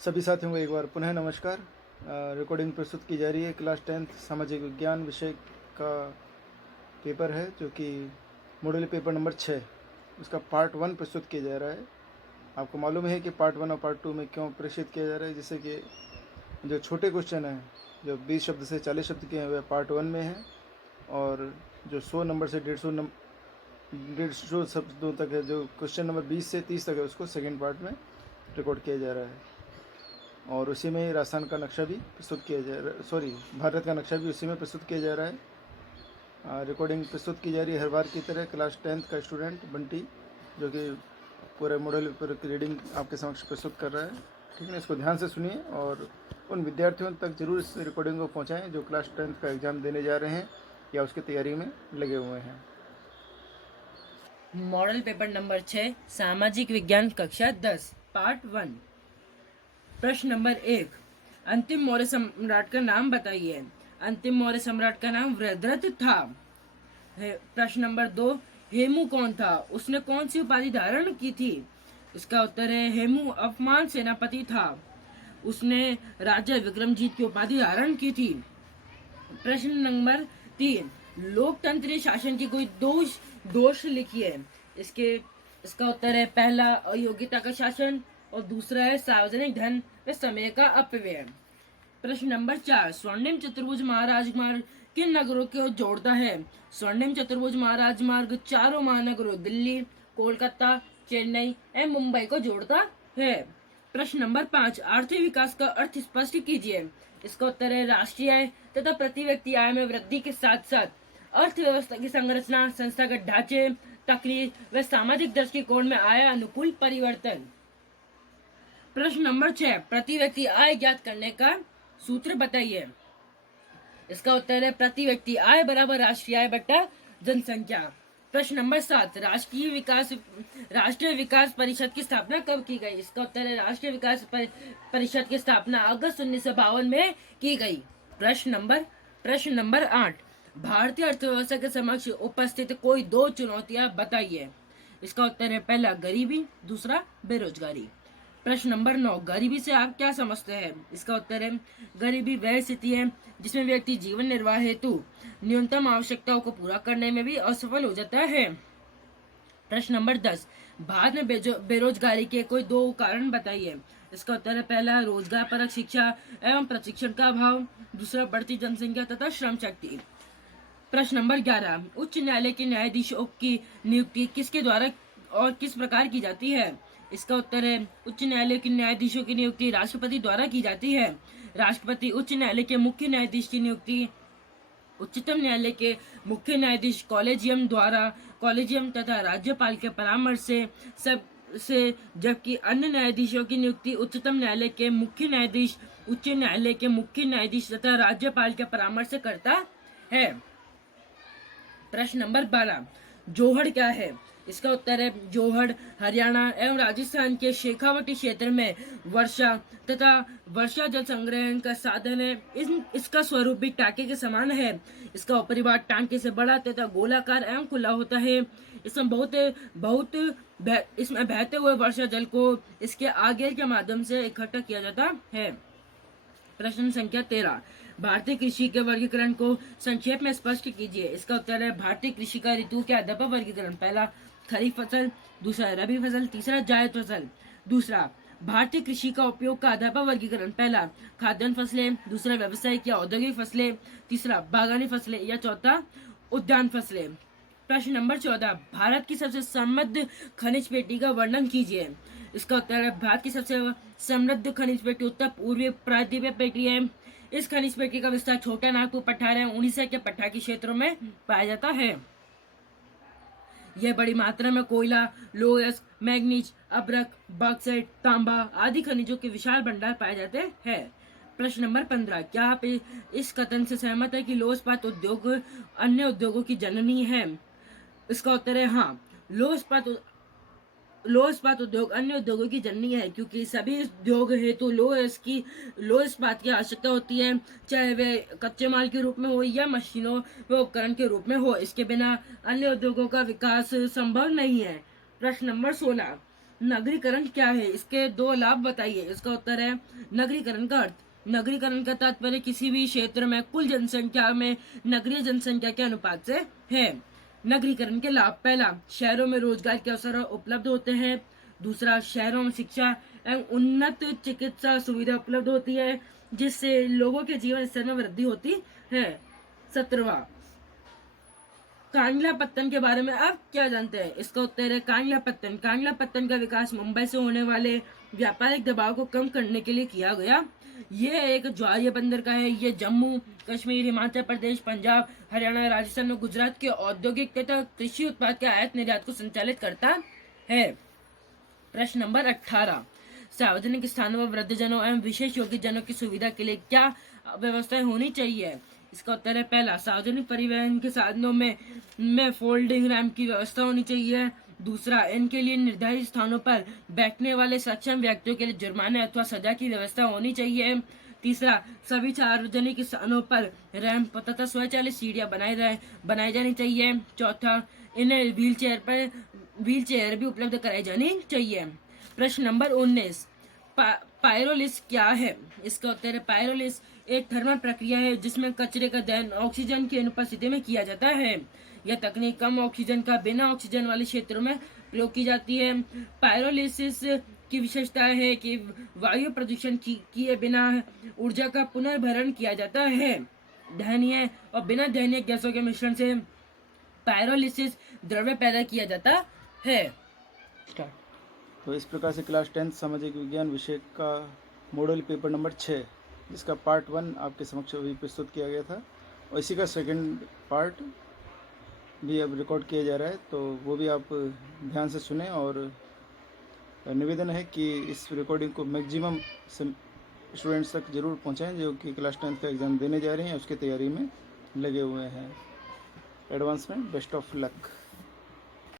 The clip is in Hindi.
सभी साथियों को एक बार पुनः नमस्कार। रिकॉर्डिंग प्रस्तुत की जा रही है क्लास 10th सामाजिक विज्ञान विषय का पेपर है, जो कि मॉडल पेपर नंबर 6, उसका पार्ट 1 प्रस्तुत किया जा रहा है। आपको मालूम है कि पार्ट 1 और पार्ट 2 में क्यों प्रेषित किया जा रहा है। जैसे कि जो छोटे क्वेश्चन हैं, जो 20 शब्द से 40 शब्द के हैं, वह पार्ट 1 में है, और जो 100 नंबर से 150 शब्दों तक है, जो क्वेश्चन नंबर 20 से 30 तक है, उसको सेकेंड पार्ट में रिकॉर्ड किया जा रहा है। और उसी में ही राजस्थान का नक्शा भी प्रस्तुत किया जा रहा है, भारत का नक्शा भी उसी में प्रस्तुत किया जा रहा है। रिकॉर्डिंग प्रस्तुत की जा रही है हर बार की तरह क्लास 10th का स्टूडेंट बंटी, जो कि पूरे मॉडल पर रीडिंग आपके समक्ष प्रस्तुत कर रहा है। ठीक है, इसको ध्यान से सुनिए और उन विद्यार्थियों तक जरूर इस रिकॉर्डिंग को पहुँचाएँ जो क्लास 10th का एग्ज़ाम देने जा रहे हैं या उसकी तैयारी में लगे हुए हैं। मॉडल पेपर नंबर 6 सामाजिक विज्ञान कक्षा 10 पार्ट 1। प्रश्न नंबर 1, अंतिम मौर्य सम्राट का नाम बताइए। अंतिम मौर्य सम्राट का नाम वृहद्रथ था। प्रश्न नंबर 2, हेमू कौन था, उसने कौन सी उपाधि धारण की थी। इसका उत्तर है हेमू अफमान सेनापति था, उसने राजा विक्रमजीत की उपाधि धारण की थी। प्रश्न नंबर 3, लोकतंत्रीय शासन की कोई दोष लिखिए। इसका उत्तर है पहला अयोग्यता का शासन और दूसरा है सार्वजनिक धन व समय का अपव्यय। प्रश्न नंबर 4, स्वर्णिम चतुर्भुज महाराजमार्ग किन नगरों को जोड़ता है। स्वर्णिम चतुर्भुज महाराजमार्ग चारों महानगरों दिल्ली, कोलकाता, चेन्नई एवं मुंबई को जोड़ता है। प्रश्न नंबर 5, आर्थिक विकास का अर्थ स्पष्ट कीजिए। इसका उत्तर है राष्ट्रीय आय तथा प्रति व्यक्ति आय में वृद्धि के साथ साथ अर्थव्यवस्था की संरचना, संस्थागत ढांचे, तकनीक व सामाजिक दृष्टिकोण में आया अनुकूल परिवर्तन। प्रश्न नंबर 6, प्रति व्यक्ति आय ज्ञात करने का सूत्र बताइए। इसका उत्तर है प्रति व्यक्ति आय बराबर राष्ट्रीय आय बटा जनसंख्या। प्रश्न नंबर 7, राष्ट्रीय विकास परिषद की स्थापना कब की गई। इसका उत्तर है राष्ट्रीय विकास परिषद की स्थापना अगस्त 1952 में की गई। प्रश्न नंबर 8, भारतीय अर्थव्यवस्था के समक्ष उपस्थित कोई दो चुनौतियां बताइए। इसका उत्तर है पहला गरीबी, दूसरा बेरोजगारी। प्रश्न नंबर 9, गरीबी से आप क्या समझते हैं। इसका उत्तर है गरीबी वह स्थिति है जिसमें व्यक्ति जीवन निर्वाह हेतु न्यूनतम आवश्यकताओं को पूरा करने में भी असफल हो जाता है। प्रश्न नंबर 10, भारत में बेरोजगारी के कोई दो कारण बताइए। इसका उत्तर है पहला रोजगार परक शिक्षा एवं प्रशिक्षण का अभाव, दूसरा बढ़ती जनसंख्या तथा श्रम शक्ति। प्रश्न नंबर 11, उच्च न्यायालय के न्यायाधीशों की नियुक्ति किसके द्वारा और किस प्रकार की जाती है। इसका उत्तर है उच्च न्यायालय के न्यायाधीशों की नियुक्ति राष्ट्रपति द्वारा की जाती है। राष्ट्रपति उच्च न्यायालय के मुख्य न्यायाधीश की नियुक्ति उच्चतम न्यायालय के मुख्य न्यायाधीश कॉलेजियम तथा राज्यपाल के परामर्श से जबकि अन्य न्यायाधीशों की नियुक्ति उच्चतम न्यायालय के मुख्य न्यायाधीश, उच्च न्यायालय के मुख्य न्यायाधीश तथा राज्यपाल के परामर्श से करता है। प्रश्न नंबर 12, जोहड़ क्या है। इसका उत्तर है जोहड़ हरियाणा एवं राजस्थान के शेखावटी क्षेत्र में वर्षा जल संग्रहण का साधन है। इसका स्वरूप भी टाके के समान है। इसका ऊपरी भाग टांके से बड़ा तथा गोलाकार एवं खुला होता है। इसमें बहते हुए वर्षा जल को इसके आगे के माध्यम से इकट्ठा किया जाता है। प्रश्न संख्या 13, भारतीय कृषि के वर्गीकरण को संक्षेप में स्पष्ट कीजिए। इसका उत्तर है भारतीय कृषि का ऋतु के आधार पर वर्गीकरण, पहला खरीफ फसल, दूसरा रबी फसल, तीसरा जायद फसल। दूसरा, भारतीय कृषि का उपयोग का आधार पर वर्गीकरण, पहला खाद्यान्न फसलें, दूसरा व्यावसायिक या औद्योगिक फसलें, तीसरा बागानी फसलें या चौथा उद्यान फसलें। प्रश्न नंबर 14, भारत की सबसे समृद्ध खनिज पेटी का वर्णन कीजिए। इसका उत्तर है भारत की सबसे समृद्ध खनिज पेटी उत्तर पूर्वी प्रायद्वीपीय पेटी है। इस खनिज पेटी का विस्तार छोटा नागपुर पठार एवं उड़ीसा के पठार के क्षेत्रों में पाया जाता है। यह बड़ी मात्रा में कोयला, लोहयस्क, मैग्नीज, अभ्रक, बॉक्साइट, तांबा आदि खनिजों के विशाल भंडार पाए जाते हैं। प्रश्न नंबर 15, क्या आप इस कथन से सहमत है कि लौह इस्पात उद्योग अन्य उद्योगों की जननी है। इसका उत्तर है हाँ, लौह इस्पात उद्योग अन्य उद्योगों की जननी है, क्योंकि सभी उद्योग हेतु लौह इस्पात की आवश्यकता होती है, चाहे वे कच्चे माल के रूप में हो या मशीनों व उपकरण के रूप में हो। इसके बिना अन्य उद्योगों का विकास संभव नहीं है। प्रश्न नंबर 16, नगरीकरण क्या है, इसके दो लाभ बताइए। इसका उत्तर है नगरीकरण का अर्थ। नगरीकरण का तात्पर्य किसी भी क्षेत्र में कुल जनसंख्या में नगरीय जनसंख्या के अनुपात से है। नगरीकरण के लाभ, पहला, शहरों में रोजगार के अवसर उपलब्ध होते हैं। दूसरा, शहरों में शिक्षा एवं उन्नत चिकित्सा सुविधा उपलब्ध होती है, जिससे लोगों के जीवन स्तर में वृद्धि होती है। 17वां, कांगला पत्तन के बारे में आप क्या जानते हैं। इसका उत्तर है कांगला पत्तन। कांगला पत्तन का विकास मुंबई से होने वाले व्यापारिक दबाव को कम करने के लिए किया गया। ये एक ज्वारीय बंदर का है। ये जम्मू कश्मीर, हिमाचल प्रदेश, पंजाब, हरियाणा, राजस्थान और गुजरात के औद्योगिक तथा कृषि उत्पाद के आयात निर्यात को संचालित करता है। प्रश्न नंबर 18, सार्वजनिक स्थानों पर वृद्धजनों एवं विशेष योग्य जनों की सुविधा के लिए क्या व्यवस्थाएं होनी चाहिए। इसका उत्तर है पहला, सार्वजनिक परिवहन के साधनों में फोल्डिंग रैंप की व्यवस्था होनी चाहिए। दूसरा, इनके लिए निर्धारित स्थानों पर बैठने वाले सक्षम व्यक्तियों के लिए जुर्माने अथवा सजा की व्यवस्था होनी चाहिए। तीसरा, सभी सार्वजनिक स्थानों पर रैंप तथा स्वचालित सीढ़ियां बनाई जानी चाहिए। चौथा, इन्हें व्हील चेयर भी उपलब्ध कराई जानी चाहिए। प्रश्न नंबर 19, पायरोलिस क्या है। इसका उत्तर है पायरोलिस एक थर्मल प्रक्रिया है जिसमें कचरे का दहन ऑक्सीजन की अनुपस्थिति में किया जाता है। यह तकनीक कम ऑक्सीजन का बिना ऑक्सीजन वाले क्षेत्रों में प्रयोग की जाती है। पायरोलिसिस की विशेषता है कि वायु प्रदूषण किए बिना ऊर्जा का पुनर्भरण किया जाता है। दहनीय और बिना दहनीय गैसों के मिश्रण से पायरोलिसिस द्रव्य पैदा किया जाता है। तो इस प्रकार से क्लास 10th सामाजिक विज्ञान विषय का मॉडल पेपर नंबर 6, जिसका पार्ट 1 आपके समक्ष अभी प्रस्तुत किया गया था, और इसी का सेकंड पार्ट भी अब रिकॉर्ड किया जा रहा है, तो वो भी आप ध्यान से सुने। और निवेदन है कि इस रिकॉर्डिंग को मैक्सिमम स्टूडेंट्स तक ज़रूर पहुंचाएं जो कि क्लास 10th का एग्ज़ाम देने जा रहे हैं, उसकी तैयारी में लगे हुए हैं। एडवांस में बेस्ट ऑफ लक।